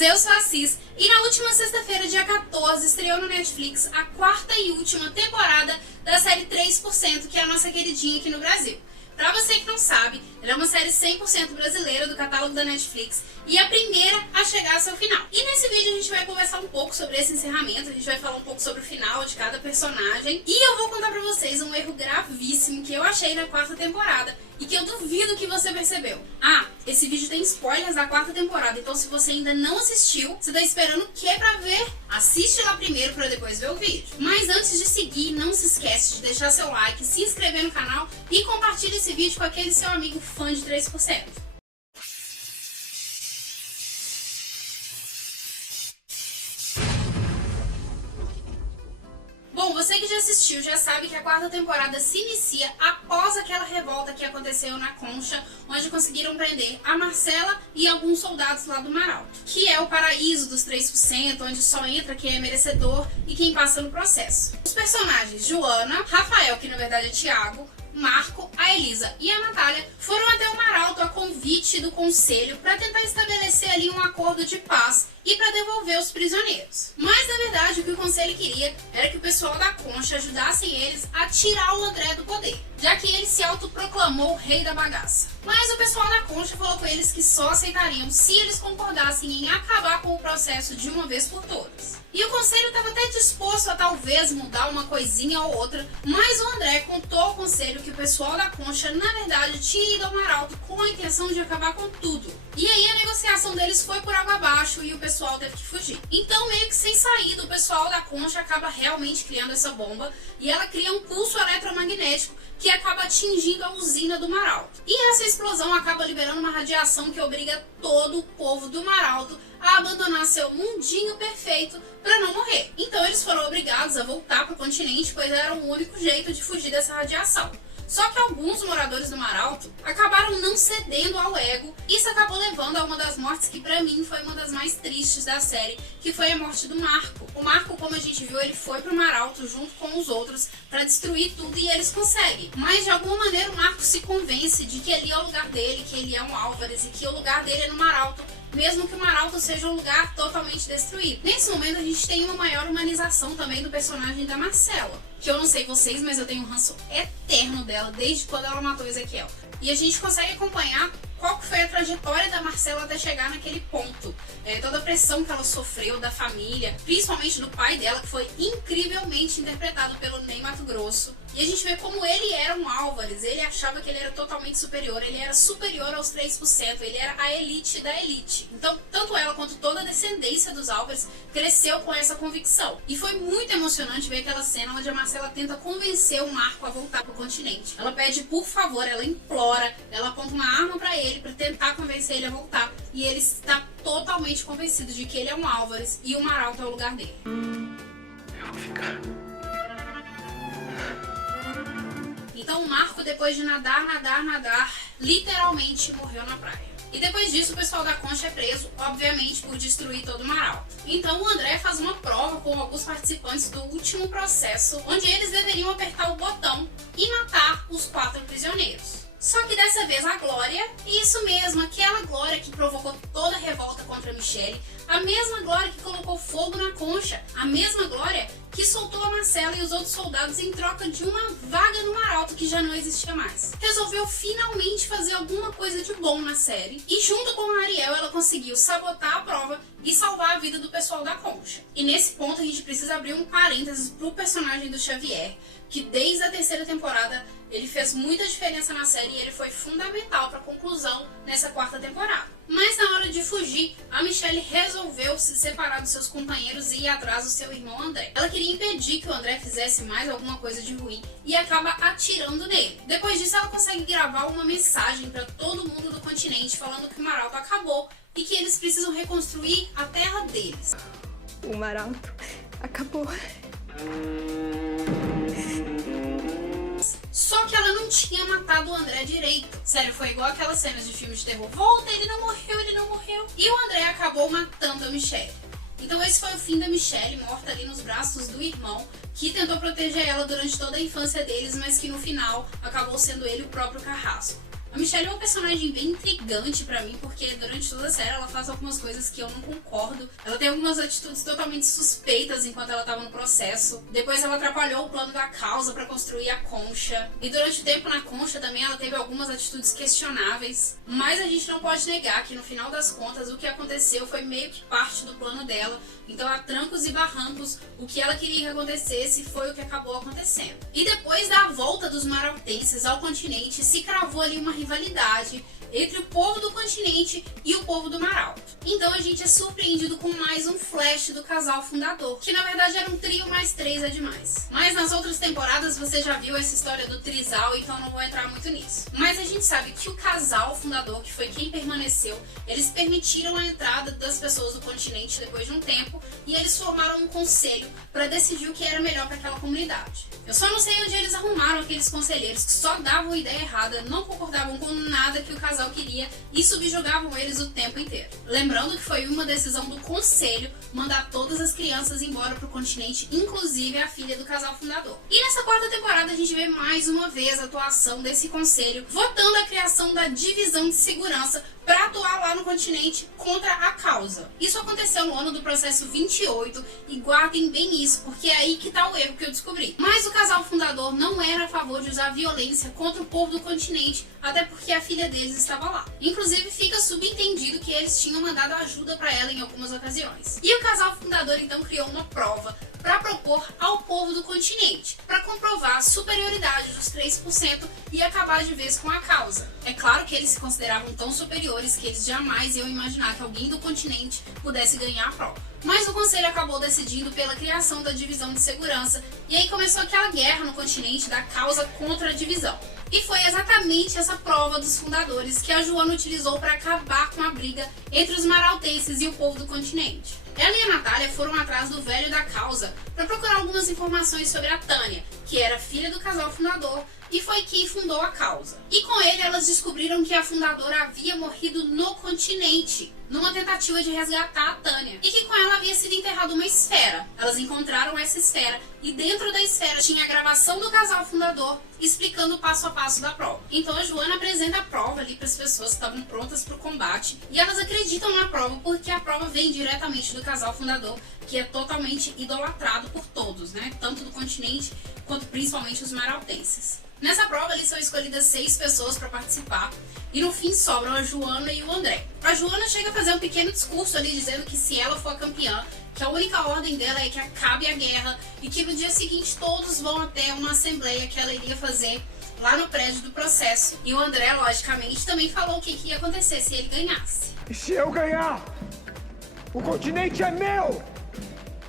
todos, eu sou a Cis e na última sexta-feira, dia 14, estreou no Netflix a quarta e última temporada da série 3%, que é a nossa queridinha aqui no Brasil. Pra você que não sabe, ela é uma série 100% brasileira do catálogo da Netflix e a primeira a chegar ao seu final. E nesse vídeo a gente vai conversar um pouco sobre esse encerramento, a gente vai falar um pouco sobre o final de cada personagem e eu vou contar pra vocês um erro gravíssimo que eu achei na quarta temporada e que eu duvido que você percebeu. Esse vídeo tem spoilers da quarta temporada, então se você ainda não assistiu, você tá esperando o que pra ver? Assiste lá primeiro pra depois ver o vídeo. Mas antes de seguir, não se esquece de deixar seu like, se inscrever no canal e compartilhe esse vídeo com aquele seu amigo fã de 3%. Bom, você que já assistiu já sabe que a quarta temporada se inicia após aquela revolta que aconteceu na Concha, onde conseguiram prender a Marcela e alguns soldados lá do Maralto, que é o paraíso dos 3%, onde só entra quem é merecedor e quem passa no processo. Os personagens Joana, Rafael, que na verdade é Thiago, Marco, a Elisa e a Natália foram até o Maralto a convite do conselho para tentar estabelecer ali um acordo de paz e para devolver os prisioneiros. Mas na verdade o que o conselho queria era que o pessoal da Concha ajudassem eles a tirar o André do poder, já que ele se autoproclamou o rei da bagaça. Mas o pessoal da Concha falou com eles que só aceitariam se eles concordassem em acabar com o processo de uma vez por todas. E o conselho estava até disposto a talvez mudar uma coisinha ou outra, mas o André contou ao conselho que o pessoal da Concha na verdade tinha ido ao Maralto com a intenção de acabar com tudo. E aí a negociação deles foi por água abaixo e o pessoal teve que fugir. Então meio que sem saída o pessoal da Concha acaba realmente criando essa bomba e ela cria um pulso eletromagnético que acaba atingindo a usina do Maralto. E essa explosão acaba liberando uma radiação que obriga todo o povo do Maralto a abandonar seu mundinho perfeito para não morrer. Então eles foram obrigados a voltar para o continente, pois era o único jeito de fugir dessa radiação. Só que alguns moradores do Maralto acabaram não cedendo ao ego. Isso acabou levando a uma das mortes que pra mim foi uma das mais tristes da série, que foi a morte do Marco. O Marco, como a gente viu, ele foi pro Maralto junto com os outros pra destruir tudo e eles conseguem. Mas de alguma maneira o Marco se convence de que ali é o lugar dele, que ele é um Álvares e que o lugar dele é no Maralto, mesmo que o Maralto seja um lugar totalmente destruído. Nesse momento a gente tem uma maior humanização também do personagem da Marcela, que eu não sei vocês, mas eu tenho um ranço eterno dela desde quando ela matou Ezequiel. E a gente consegue acompanhar qual que foi a trajetória da Marcela até chegar naquele ponto. Toda a pressão que ela sofreu da família, principalmente do pai dela, que foi incrivelmente interpretado pelo Ney Matogrosso. E a gente vê como ele era um Álvares, ele achava que ele era totalmente superior, ele era superior aos 3%, ele era a elite da elite. Então, tanto ela quanto toda a descendência dos Álvares cresceu com essa convicção. E foi muito emocionante ver aquela cena onde a Marcela tenta convencer o Marco a voltar pro continente. Ela pede por favor, ela implora, ela aponta uma arma pra ele pra tentar convencer ele a voltar. E ele está totalmente convencido de que ele é um Álvares e o Maralto é o lugar dele. Eu vou ficar. Então o Marco, depois de nadar, literalmente morreu na praia. E depois disso o pessoal da Concha é preso, obviamente por destruir todo o Maralto. Então o André faz uma prova com alguns participantes do último processo, onde eles deveriam apertar o botão e matar os 4 prisioneiros. Só que dessa vez a Glória, isso mesmo, aquela Glória que provocou toda a revolta contra a Michelle, a mesma Glória que colocou fogo na Concha, a mesma Glória que soltou a Marcela e os outros soldados em troca de uma vaga no Maralto que já não existia mais. Resolveu finalmente fazer alguma coisa de bom na série e junto com a Ariel ela conseguiu sabotar a prova e salvar a vida do pessoal da Concha. E nesse ponto a gente precisa abrir um parênteses pro personagem do Xavier, que desde a 3ª temporada ele fez muita diferença na série e ele foi fundamental para a conclusão nessa 4ª temporada. Mas na hora de fugir, a Michelle resolveu se separar dos seus companheiros e ir atrás do seu irmão André. Ela queria impedir que o André fizesse mais alguma coisa de ruim e acaba atirando nele. Depois disso ela consegue gravar uma mensagem para todo mundo do continente falando que o Maralto acabou e que eles precisam reconstruir a terra deles. O Maralto acabou. Só que ela não tinha matado o André direito. Sério, foi igual aquelas cenas de filmes de terror. Volta, ele não morreu, ele não morreu. E o André acabou matando a Michelle. Então esse foi o fim da Michelle, morta ali nos braços do irmão, que tentou proteger ela durante toda a infância deles, mas que no final acabou sendo ele o próprio Carrasco. A Michelle é uma personagem bem intrigante pra mim, porque durante toda a série ela faz algumas coisas que eu não concordo. Ela tem algumas atitudes totalmente suspeitas enquanto ela tava no processo. Depois ela atrapalhou o plano da causa pra construir a concha. E durante o tempo na concha também ela teve algumas atitudes questionáveis. Mas a gente não pode negar que no final das contas o que aconteceu foi meio que parte do plano dela. Então a trancos e barrancos, o que ela queria que acontecesse foi o que acabou acontecendo. E depois da volta dos maraltenses ao continente, se cravou ali uma rivalidade entre o povo do continente e o povo do Mar Alto. Então a gente é surpreendido com mais um flash do casal fundador, que na verdade era um trio mais 3 é demais. Mas nas outras temporadas você já viu essa história do trisal, então não vou entrar muito nisso. Mas a gente sabe que o casal fundador, que foi quem permaneceu, eles permitiram a entrada das pessoas do continente depois de um tempo, e eles formaram um conselho para decidir o que era melhor para aquela comunidade. Eu só não sei onde eles arrumaram aqueles conselheiros que só davam ideia errada, não concordavam com nada que o casal queria e subjugavam eles o tempo inteiro. Lembrando que foi uma decisão do conselho mandar todas as crianças embora pro continente, inclusive a filha do casal fundador. E nessa quarta temporada a gente vê mais uma vez a atuação desse conselho, votando a criação da divisão de segurança para atuar lá no continente contra a causa. Isso aconteceu no ano do processo 28 e guardem bem isso, porque é aí que tá o erro que eu descobri. Mas o casal fundador não era a favor de usar violência contra o povo do continente, até porque a filha deles estava lá. Inclusive fica subentendido que eles tinham mandado ajuda para ela em algumas ocasiões. E o casal fundador então criou uma prova para propor ao povo do continente, para comprovar a superioridade dos 3% e acabar de vez com a causa. É claro que eles se consideravam tão superiores que eles jamais iam imaginar que alguém do continente pudesse ganhar a prova. Mas o conselho acabou decidindo pela criação da divisão de segurança, e aí começou aquela guerra no continente da causa contra a divisão. E foi exatamente essa prova dos fundadores que a Joana utilizou para acabar com a briga entre os maraltenses e o povo do continente. Ela e a Natália foram atrás do velho da causa para procurar algumas informações sobre a Tânia, que era filha do casal fundador e foi quem fundou a causa. E com ele elas descobriram que a fundadora havia morrido no continente, numa tentativa de resgatar a Tânia, e que com ela havia sido enterrada uma esfera. Elas encontraram essa esfera e dentro da esfera tinha a gravação do casal fundador explicando o passo a passo da prova. Então a Joana apresenta a prova ali para as pessoas que estavam prontas para o combate e elas acreditam na prova porque a prova vem diretamente do casal fundador, que é totalmente idolatrado por todos, né? Tanto do continente quanto principalmente os maraltenses. Nessa prova, eles são escolhidas 6 pessoas para participar e no fim sobram a Joana e o André. A Joana chega a fazer um pequeno discurso ali dizendo que se ela for a campeã, que a única ordem dela é que acabe a guerra e que no dia seguinte todos vão até uma assembleia que ela iria fazer lá no prédio do processo. E o André, logicamente, também falou o que ia acontecer se ele ganhasse. E se eu ganhar, o continente é meu!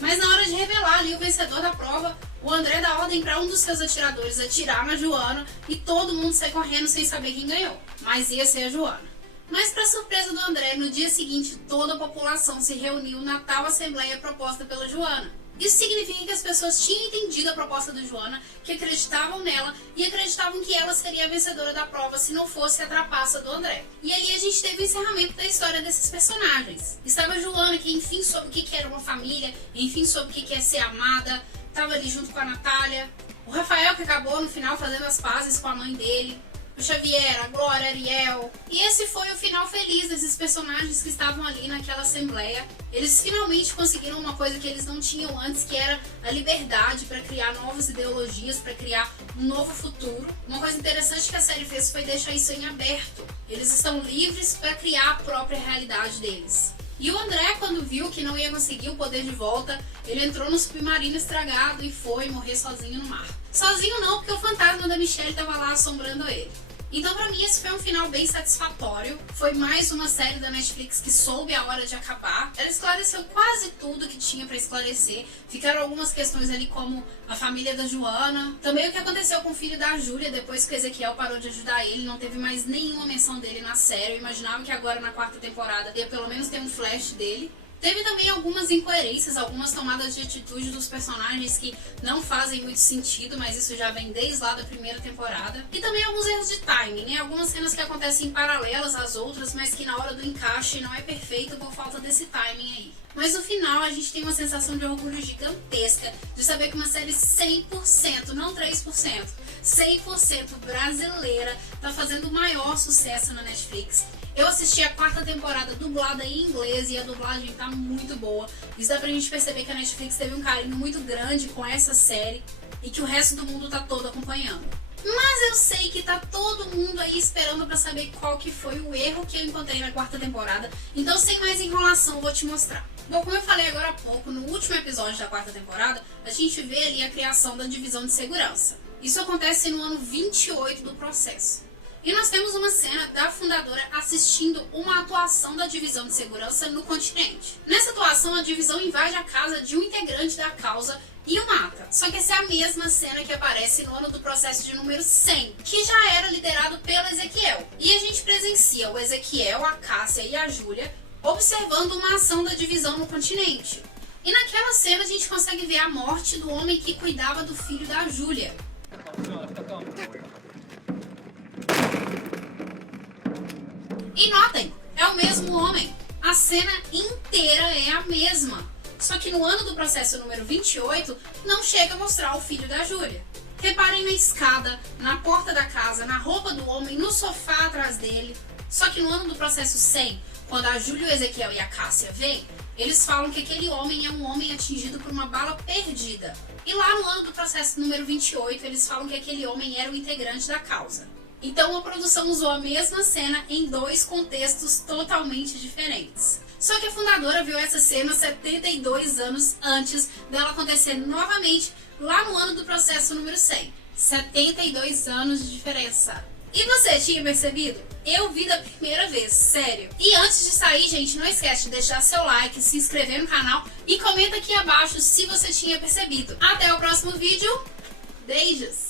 Mas na hora de revelar ali o vencedor da prova, o André dá ordem para um dos seus atiradores atirar na Joana e todo mundo sai correndo sem saber quem ganhou. Mas ia ser a Joana. Mas para surpresa do André, no dia seguinte toda a população se reuniu na tal assembleia proposta pela Joana. Isso significa que as pessoas tinham entendido a proposta da Joana, que acreditavam nela e acreditavam que ela seria a vencedora da prova se não fosse a trapaça do André. E ali a gente teve o encerramento da história desses personagens. Estava a Joana, que enfim soube o que era uma família, enfim soube o que é ser amada, estava ali junto com a Natália. O Rafael, que acabou no final fazendo as pazes com a mãe dele. O Xavier, a Glória, a Ariel. E esse foi o final feliz desses personagens que estavam ali naquela assembleia. Eles finalmente conseguiram uma coisa que eles não tinham antes, que era a liberdade para criar novas ideologias, para criar um novo futuro. Uma coisa interessante que a série fez foi deixar isso em aberto. Eles estão livres para criar a própria realidade deles. E o André, quando viu que não ia conseguir o poder de volta, ele entrou no submarino estragado e foi morrer sozinho no mar. Sozinho não, porque o fantasma da Michelle estava lá assombrando ele. Então pra mim esse foi um final bem satisfatório. Foi mais uma série da Netflix que soube a hora de acabar. Ela esclareceu quase tudo que tinha pra esclarecer. Ficaram algumas questões ali como a família da Joana. Também o que aconteceu com o filho da Júlia depois que o Ezequiel parou de ajudar ele. Não teve mais nenhuma menção dele na série. Eu imaginava que agora na quarta temporada ia pelo menos ter um flash dele. Teve também algumas incoerências, algumas tomadas de atitude dos personagens que não fazem muito sentido, mas isso já vem desde lá da primeira temporada. E também alguns erros de timing, né? Algumas cenas que acontecem paralelas às outras, mas que na hora do encaixe não é perfeito por falta desse timing aí. Mas no final a gente tem uma sensação de orgulho gigantesca de saber que uma série 100%, não 3%, 100% brasileira tá fazendo o maior sucesso na Netflix. Eu assisti a 4ª temporada dublada em inglês e a dublagem tá muito boa. Isso dá pra gente perceber que a Netflix teve um carinho muito grande com essa série e que o resto do mundo tá todo acompanhando. Mas eu sei que tá todo mundo aí esperando pra saber qual que foi o erro que eu encontrei na 4ª temporada. Então, sem mais enrolação, vou te mostrar. Bom, como eu falei agora há pouco, no último episódio da 4ª temporada, a gente vê ali a criação da divisão de segurança. Isso acontece no ano 28 do processo. E nós temos uma cena da fundadora assistindo uma atuação da divisão de segurança no continente. Nessa atuação, a divisão invade a casa de um integrante da causa e o mata. Só que essa é a mesma cena que aparece no ano do processo de número 100, que já era liderado pelo Ezequiel. E a gente presencia o Ezequiel, a Cássia e a Júlia observando uma ação da divisão no continente. E naquela cena a gente consegue ver a morte do homem que cuidava do filho da Júlia. E notem, é o mesmo homem. A cena inteira é a mesma. Só que no ano do processo número 28, não chega a mostrar o filho da Júlia. Reparem na escada, na porta da casa, na roupa do homem, no sofá atrás dele. Só que no ano do processo 100, quando a Júlia, o Ezequiel e a Cássia vêm, eles falam que aquele homem é um homem atingido por uma bala perdida. E lá no ano do processo número 28, eles falam que aquele homem era o integrante da causa. Então a produção usou a mesma cena em 2 contextos totalmente diferentes. Só que a fundadora viu essa cena 72 anos antes dela acontecer novamente lá no ano do processo número 100. 72 anos de diferença. E você tinha percebido? Eu vi da primeira vez, sério. E antes de sair, gente, não esquece de deixar seu like, se inscrever no canal e comenta aqui abaixo se você tinha percebido. Até o próximo vídeo. Beijos!